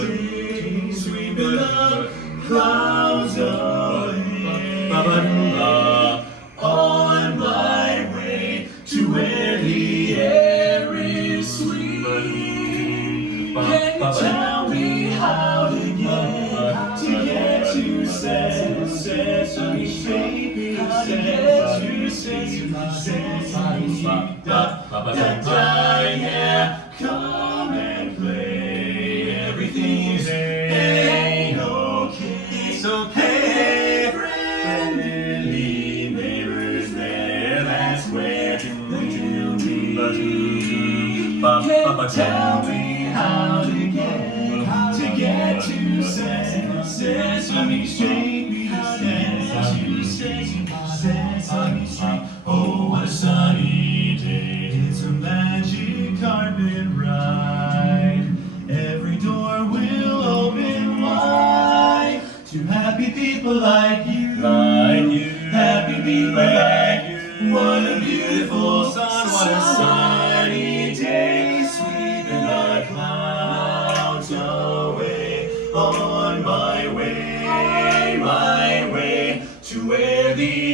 day, sweeping the clouds away. On my way to where the air is sweet. Can you tell me how to get to Sesame Street? How to get to Sesame Street? Yeah, come and play. Everything's ain't okay. It's okay. Friendly neighbors there. That's where you'll be. Can you tell me how to get to Sesame Street? How to get to Sesame Street? Oh, what a sunny day! It's a magic carpet ride. Every door will open wide to happy people like you. Happy people like you. What a beautiful sun! What a sunny day! Sweeping the clouds away. On my way to where the